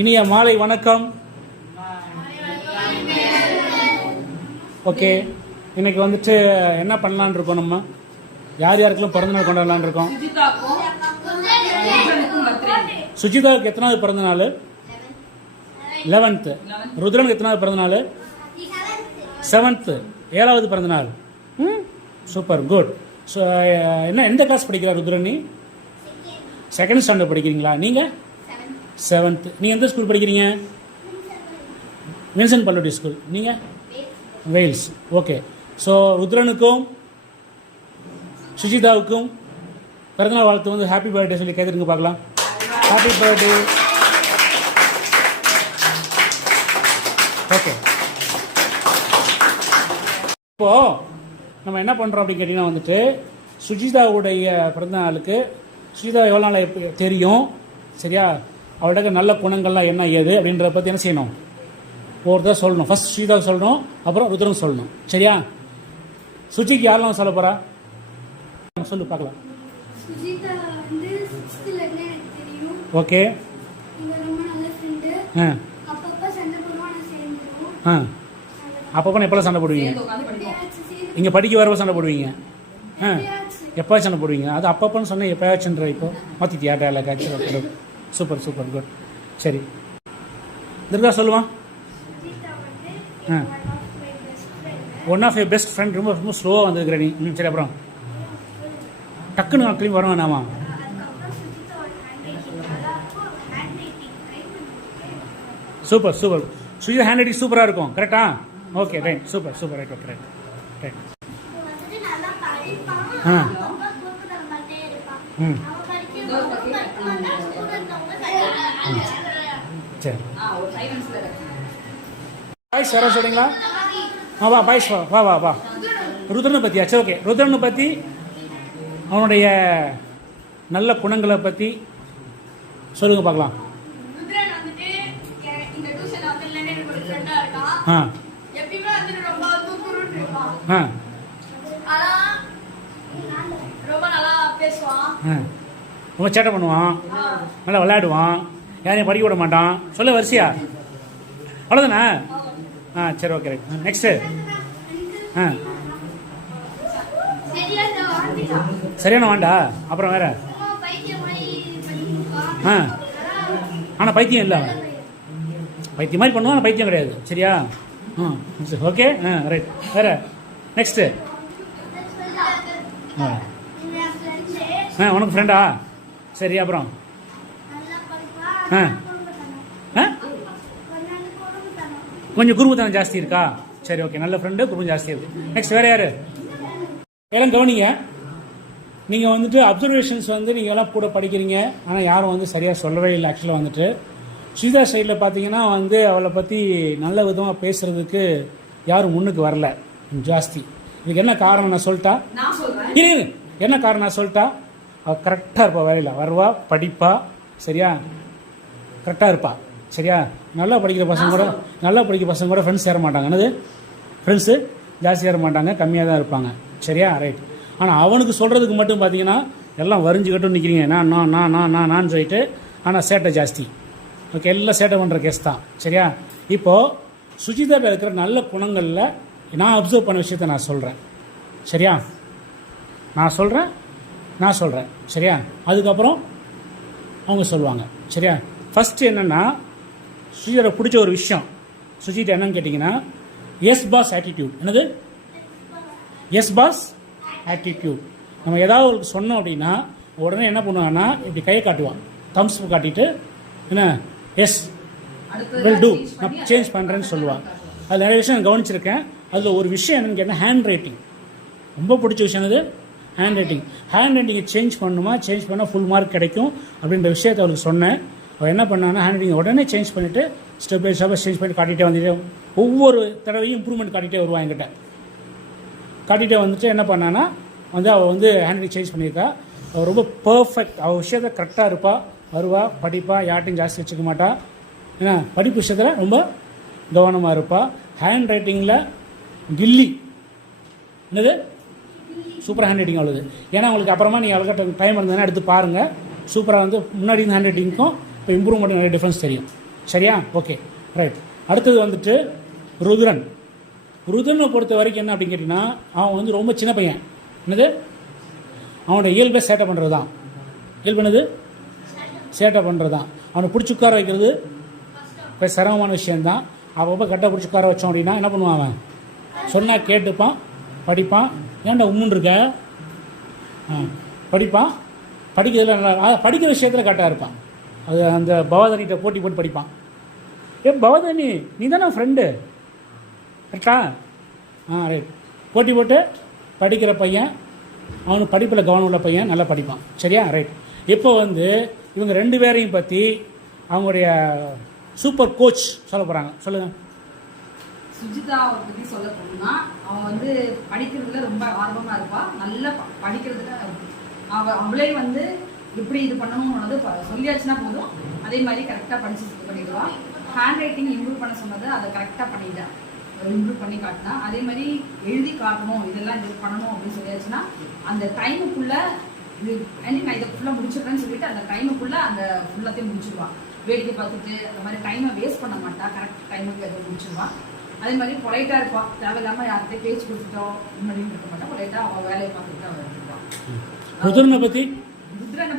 இனிய மாலை வணக்கம். ஓகே, இன்னைக்கு வந்துட்டு என்ன பண்ணலான்னு இருக்கோம்? நம்ம யார் யாருக்கெல்லாம் பிறந்தநாள் கொண்டாடலான்னு இருக்கோம்? சுஜிதாவுக்கு எத்தனாவது பிறந்தநாள்? 11th. ருத்ரனுக்கு எத்தனாவது பிறந்தநாள்? 7th. 7வது பிறந்தநாள். Super, good. ஸோ என்ன எந்த கிளாஸ் படிக்கிறா ருத்ரன்? நீ செகண்ட் ஸ்டாண்டர்ட் படிக்கிறீங்களா? நீங்கள் 7th. நீங்கள் எந்த ஸ்கூல் படிக்கிறீங்க? Vincent Pallotti school. நீங்கள் வெயில்ஸ். ஓகே. ஸோ ருத்ரனுக்கும் சுஜிதாவுக்கும் பிறந்தநாள் வாழ்த்து வந்து ஹாப்பி பர்த்டே சொல்லி கேட்குறீங்க பார்க்கலாம். Happy birthday. ஓகே, இப்போது நம்ம என்ன பண்ணுறோம் அப்படின்னு கேட்டிங்கன்னா வந்துட்டு சுஜிதாவுடைய பிறந்தநாளுக்கு சுஜிதா எவ்வளோ நாள் தெரியும், சரியா? அவளுடைய நல்ல குணங்கள்லாம் என்ன ஏது அப்படின்றத பற்றி என்ன செய்யணும்? ஒருத்தர் சொல்லணும். ஃபர்ஸ்ட் சுஜிதா சொல்லணும், அப்புறம் ருத்ரன் சொல்லணும், சரியா? சுஜிக்கு யாரெல்லாம் சொல்ல போகிறா? சொல்லு பார்க்கலாம். ஓகே. அப்பப்போ எப்போல்லாம் சண்டை போடுவீங்க? இங்கே படிக்க வரப்போ சண்டை போடுவீங்க. எப்போ சண்டை போடுவீங்க? அது அப்பப்போன்னு சொன்னேன், எப்போயாச்சுன்ற இப்போ மாற்றிட்டியா டேலாக்? ஆக்சுவலாக சூப்பர் சூப்பர், குட். சரி, துர்கா சொல்லுவான். One of your best friend. ரொம்ப ரொம்ப ஸ்லோவாக வந்துருக்குற நீ. சரி, அப்புறம் டக்குன்னு மக்களையும் வரும் வேணாமா? Super super. Sujitha hand writing சூப்பராக இருக்கும், கரெக்டா? Okay, right, super super, right, okay, right right. சரி, பாய்ஸ் யாரோ சொல்றீங்களா? வா பாய்ஸ், வா வா வா. ருத்ரனை பற்றி ஆச்சு. ஓகே, ருத்ரனை பற்றி அவனுடைய நல்ல குணங்களை பற்றி சொல்லுங்க பார்க்கலாம். ஆ ஆ ரொம்ப சேட்டை பண்ணுவான், நல்லா விளையாடுவான், யாரையும் படிக்க விட மாட்டான். சொல்ல வரிசையா? அவ்வளோதானே? சரி, ஓகே, ரைட். நெக்ஸ்ட்டு. சரியான வாண்டா. அப்புறம் வேற? ஆனால் பைத்தியம் இல்லை அவன். பைத்தியம் மாதிரி பண்ணுவான், ஆனால் பைத்தியம் கிடையாது, சரியா? Okay, right. வேற? நெக்ஸ்ட்டு. உனக்கு ஃப்ரெண்டா? சரி, அப்புறம்? கொஞ்சம் குறும்புத்தனம் ஜாஸ்தி இருக்கா? சரி, ஓகே, நல்ல ஃப்ரெண்டு, குறும்பு ஜாஸ்தி இருக்கு. நெக்ஸ்ட் வேற யாரு? எல்லாம் கவனிங்க. நீங்கள் வந்துட்டு அப்சர்வேஷன்ஸ் வந்து நீங்கள் எல்லாம் கூட படிக்கிறீங்க, ஆனால் யாரும் வந்து சரியாக சொல்லவே இல்லை. ஆக்சுவலாக வந்துட்டு சுஜிதா சைடில் பார்த்தீங்கன்னா வந்து அவளை பற்றி நல்ல விதமாக பேசுறதுக்கு யாரும் முன்னுக்கு வரல ஜாஸ்தி. இதுக்கு என்ன காரணம் நான் சொல்லிட்டா? என்ன காரணம் நான் சொல்லிட்டா? அவள் கரெக்டாக இருப்பா, வேலையில் வருவா, படிப்பா, சரியா? கரெக்டாக இருப்பா, சரியா? நல்லா படிக்கிற பசங்க கூட ஃப்ரெண்ட்ஸ் சேர மாட்டாங்க. என்னது? ஃப்ரெண்ட்ஸு ஜாஸ்தி சேர மாட்டாங்க, கம்மியாக தான் இருப்பாங்க, சரியா? ரைட். ஆனால் அவனுக்கு சொல்கிறதுக்கு மட்டும் பார்த்தீங்கன்னா எல்லாம் வரிஞ்சுக்கிட்டும் நிற்கிறீங்க, நான் சொல்லிட்டு. ஆனால் சேட்டை ஜாஸ்தி. ஓகே, எல்லாம் சேட்டை பண்ணுற கேஸ் தான், சரியா? இப்போது சுஜிதாவில் இருக்கிற நல்ல குணங்களில் நான் அப்சர்வ் பண்ண விஷயத்த நான் சொல்கிறேன், சரியா? நான் சொல்கிறேன், சரியா? அதுக்கப்புறம் அவங்க சொல்லுவாங்க, சரியா? ஃபஸ்ட்டு என்னென்னா சுஜிதாவை பிடிச்ச ஒரு விஷயம் சுஜிதா என்னன்னு கேட்டிங்கன்னா எஸ் பாஸ் ஆட்டிடியூட். என்னது? Yes boss attitude. நம்ம ஏதாவது ஒரு சொன்னோம் அப்படின்னா உடனே என்ன பண்ணுவான்னா இப்படி கையை காட்டுவான், தம்ஸ் காட்டிட்டு என்ன, எஸ் வில் டூ, நான் சேஞ்ச் பண்ணுறேன்னு சொல்லுவாள். அது நிறைய விஷயம் நான் கவனிச்சிருக்கேன். அதில் ஒரு விஷயம் என்னென்னு கேட்டால் ஹேண்ட் ரைட்டிங். ரொம்ப பிடிச்ச விஷயம் என்னது? ஹேண்ட் ரைட்டிங்கை சேஞ்ச் பண்ணால் ஃபுல் மார்க் கிடைக்கும் அப்படின்ற விஷயத்தை அவளுக்கு சொன்னேன். அவள் என்ன பண்ணான்னா ஹேண்ட் ரைட்டிங் உடனே சேஞ்ச் பண்ணிவிட்டு ஸ்டெப் பை ஸ்டெப்பாக சேஞ்ச் பண்ணி காட்டிகிட்டே வந்துட்டு ஒவ்வொரு தடவையும் இம்ப்ரூவ்மெண்ட் காட்டிகிட்டே வருவான். என்கிட்ட காட்டிகிட்டே வந்துட்டு என்ன பண்ணான்னா வந்து அவள் வந்து ஹேண்ட் ரைட்டிங் சேஞ்ச் பண்ணியிருக்கா. அவள் ரொம்ப பர்ஃபெக்ட். அவள் விஷயத்தை கரெக்டாக இருப்பாள், வருவா, படிப்பா, யார்ட்டையும் ஜாஸ்தி வச்சுக்க மாட்டா. ஏன்னா படிப்பு விஷயத்தில் ரொம்ப கவனமாக இருப்பாள். ஹேண்ட் ரைட்டிங்கில் கில்லி. என்னது? சூப்பர் ஹேண்ட் ரைட்டிங் அவ்வளோது. ஏன்னா உங்களுக்கு அப்புறமா நீங்கள் அவ்வளோ டைம் இருந்ததுன்னா எடுத்து பாருங்கள். சூப்பராக வந்து முன்னாடி இருந்த ஹேண்ட் ரைட்டிங்க்கும் இப்போ இம்ப்ரூவ்மெண்ட் நிறைய டிஃப்ரென்ஸ் தெரியும். சரியா? Okay, right. அடுத்தது வந்துட்டு ருத்ரன். ருத்ரனை பொறுத்த வரைக்கும் என்ன அப்படின்னு கேட்டிங்கன்னா, அவன் வந்து ரொம்ப சின்ன பையன். என்னது? அவனோட இயல்பை சேட்டை பண்ணுறது தான். இயல்பு என்னது? சேட்டை பண்ணுறது தான். அவனை பிடிச்சி உட்கார வைக்கிறது இப்போ சிரமமான விஷயந்தான். அப்பப்போ கட்டை பிடிச்சி உட்கார வச்சோம் அப்படின்னா என்ன பண்ணுவான்? அவன் சொன்னால் கேட்டுப்பான், படிப்பான். ஏன்டா உம்முன்னு இருக்க? படிப்பான். படிக்கிறதுல நல்லா, படிக்கிற விஷயத்தில் கரெக்டாக இருப்பான். அது அந்த பவாதனிகிட்ட போட்டி போட்டு படிப்பான். பவாதனி நீ தானே ஃப்ரெண்டு, கரெக்டா? ரைட். போட்டி போட்டு படிக்கிற பையன், அவனுக்கு படிப்பில் கவனம் உள்ள பையன், நல்லா படிப்பான். சரியா? ரைட். இப்போ வந்து இவங்க 2 பேரையும் பற்றி அவங்களுடைய சூப்பர் கோச் சொல்ல போகிறாங்க. சொல்லுங்கள். சுஜிதாவை பற்றி சொல்ல போனோம்னா, அவன் வந்து படிக்கிறதுல ரொம்ப ஆர்வமாக இருப்பாள். நல்லா படிக்கிறதுல அவளே வந்து எப்படி இது பண்ணணும்னு சொல்லியாச்சுன்னா போதும், அதே மாதிரி கரெக்டாக படிச்சு இது பண்ணிடுவான். ஹேண்ட் ரைட்டிங் இம்ப்ரூவ் பண்ண சொன்னது அதை கரெக்டாக பண்ணிட்டான், இம்ப்ரூவ் பண்ணி காட்டினா. அதே மாதிரி எழுதி காட்டணும், இதெல்லாம் இது பண்ணணும் அப்படின்னு சொல்லியாச்சுன்னா அந்த டைமுக்குள்ளே இது நான் இதை ஃபுல்லாக முடிச்சிடுறேன்னு சொல்லிட்டு அந்த டைமுக்குள்ளே அந்த ஃபுல்லாத்தையும் முடிச்சிடுவான். வேடிக்கை பார்த்துட்டு அந்த மாதிரி டைமை வேஸ்ட் பண்ண மாட்டான், கரெக்ட் டைமுக்கு அதை முடிச்சிடுவான். அதே மாதிரி பொலைட்டாக இருப்பான், தேவையில்லாமல் யார்கிட்ட பேச்சு கொடுத்துட்டோம் முன்னாடின்னு இருக்க மாட்டான். பொலைட்டாக அவன் வேலையை பார்த்துட்டு அவன் இருப்பான். ருத்ரனை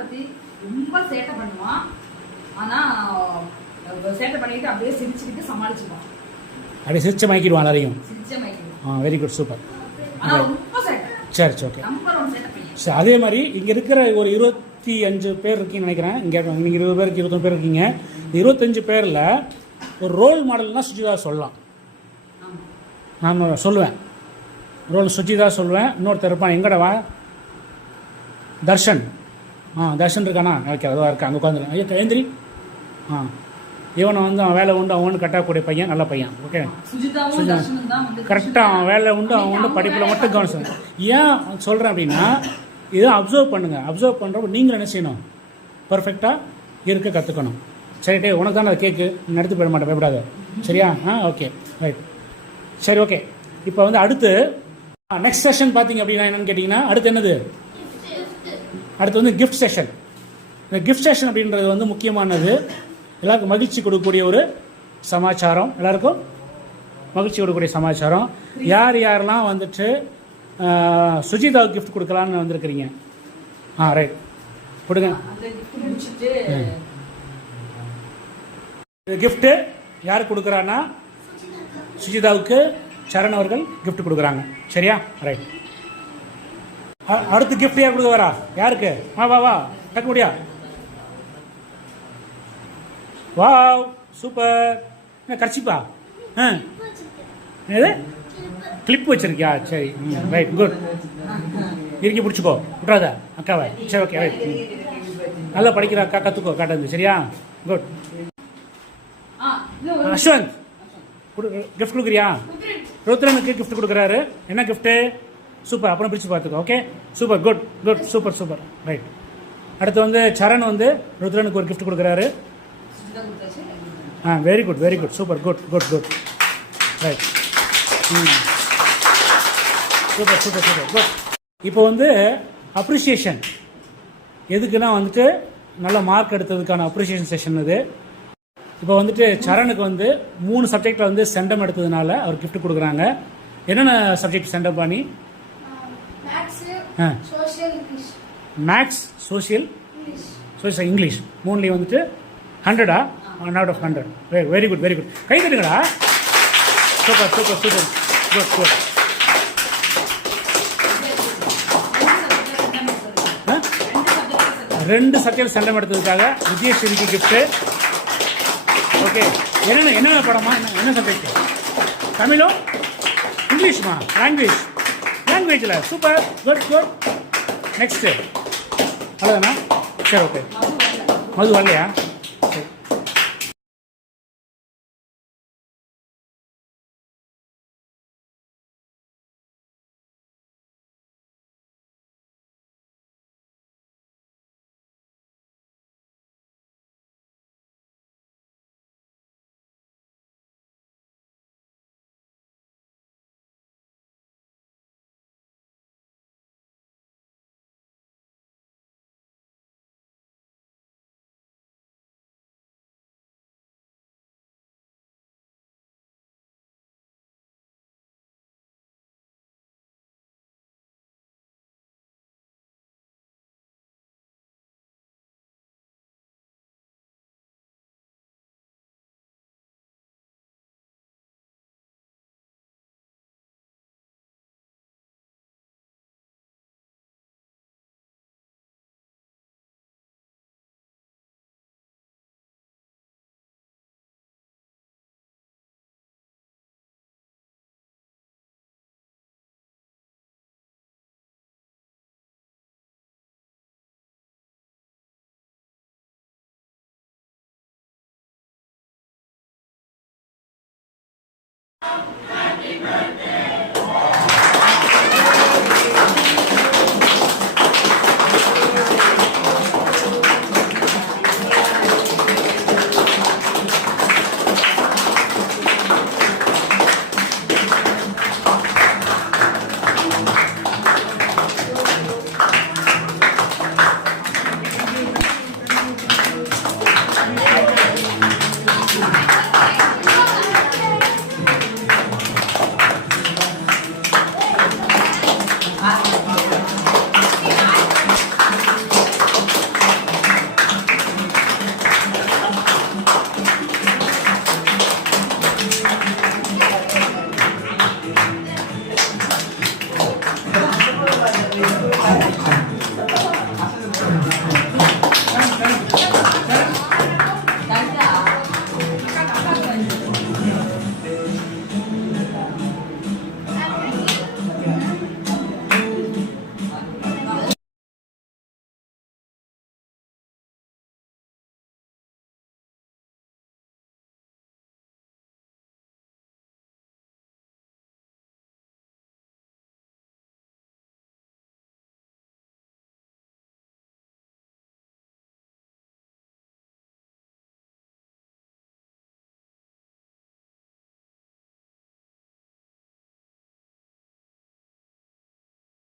பற்றி ரொம்ப சேட்டை பண்ணுவான். ஆனால் சேட்டை பண்ணிட்டு அப்படியே சிரிச்சுக்கிட்டு சமாளிச்சுப்பான். அப்படியே சிரிச்ச மயக்கிடுவான் எல்லாரையும். சிரிச்ச மயக்கிடுவான். Very good, super. ஆனால் ரொம்ப சேட்டை. சரி, ஓகே. நம்பர் 1 சேட்டை பையன். சரி, அதே மாதிரி இங்கே இருக்கிற ஒரு 25 பேர் இருக்கீங்கன்னு நினைக்கிறேன். இங்கே நீங்கள் 20 பேருக்கு 21 பேர் இருக்கீங்க. 25 பேரில் ஒரு ரோல் மாடல்னால் சுஜிதா சொல்லலாம். நான் சொல்லுவேன், ரோல் சுஜிதா சொல்லுவேன். இன்னொருத்தர் இருப்பான், எங்கடவா? தர்ஷன். தர்ஷன் இருக்கானா? ஓகே, அதுவாக இருக்கா, அங்கே உட்காந்துருக்கேன். ஐயோ ஏந்திரி. இவனை வந்து அவன் வேலை உண்டு, அவன் கட்டாக்கூடிய பையன், நல்ல பையன். ஓகே, கரெக்டாக அவன் வேலை உண்டு, அவன் வந்து படிப்பில் மட்டும் கவனிச்சு. ஏன் சொல்கிறேன் அப்படின்னா, இதை அப்சர்வ் பண்ணுங்கள். அப்சர்வ் பண்ணுறப்ப நீங்கள் என்ன செய்யணும்? பர்ஃபெக்டாக இருக்க கற்றுக்கணும். சரிட்டே, உனக்கு தான் அதை கேட்கு, நடத்தி போயிட மாட்டேன், பயப்படாத. சரியா? Okay, right. சரி, ஓகே. இப்போ வந்து அடுத்து நெக்ஸ்ட் செஷன் பார்த்தீங்க அப்படின்னா என்னென்னு கேட்டிங்கன்னா, அடுத்து என்னது? அடுத்து வந்து கிஃப்ட் செஷன். இந்த கிஃப்ட் செஷன் அப்படின்றது வந்து முக்கியமானது. எல்லாருக்கும் மகிழ்ச்சி கொடுக்கக்கூடிய ஒரு சமாச்சாரம். எல்லாருக்கும் மகிழ்ச்சி கொடுக்கக்கூடிய சமாச்சாரம். யார் யாரெல்லாம் வந்துட்டு சுஜிதாவுக்கு கிஃப்ட் கொடுக்கலான்னு வந்திருக்கிறீங்க? ரைட், கொடுங்க. கிஃப்ட்டு யார் கொடுக்குறான்னா, சுஜிதாவுக்கு சரண் அவர்கள் கிஃப்ட் கொடுக்குறாங்க. சரியா? ரைட். அடுத்து கிஃப்ட் யார் கொடுக்க வரா? யாருக்கு? வா வா, டக்கு முடியா. Wow, super. என்ன கர்ச்சிப்பா? எது? கிளிப் வச்சிருக்கியா? சரி, ரைட், குட். இறுக்கி பிடிச்சிக்கோ, விட்றாத அக்காவை. சரி, ஓகே, ரைட். நல்லா படிக்கிற அக்கா, கற்றுக்கோ, காட்டுறது. சரியா? குட். அஸ்வந்த் கிஃப்ட் கொடுக்குறியா? ருத்ரனுக்கு கிஃப்ட் கொடுக்குறாரு. என்ன கிஃப்ட்டு? சூப்பர், அப்புறம் பிரித்து பார்த்துக்கோ. Okay, super, good good, super super, right. அடுத்து வந்து சரண் வந்து ருத்ரனுக்கு ஒரு கிஃப்ட் கொடுக்குறாரு. Very good, very good, super, good good good, right. Super super super, good. இப்போ வந்து அப்ரிசியேஷன் எதுக்குன்னா வந்துட்டு நல்ல மார்க் எடுத்ததுக்கான அப்ரிசியேஷன் செஷன் இது. இப்போ வந்துட்டு சரணுக்கு வந்து 3 சப்ஜெக்டில் வந்து சென்டம் எடுத்ததுனால அவர் கிஃப்ட் கொடுக்குறாங்க. என்னென்ன சப்ஜெக்ட் சென்டம் பண்ணி? Maths, social, English. 3லேயும் வந்துட்டு 100 out of 100. Very good, very good. கை தட்டுங்களா? Super super super, good good. 2 subject centum எடுத்ததுக்காக விஜயஸ்ரீக்கு கிஃப்ட்டு. ஓகே, என்னென்ன படமா? என்ன சப்ஜெக்ட்? தமிழும் இங்கிலீஷுமா? லாங்குவேஜில் சூப்பர், குட் குட். நெக்ஸ்ட்டு அவ்வளோதானா? சரி, ஓகே. மது வரலையா? ஆ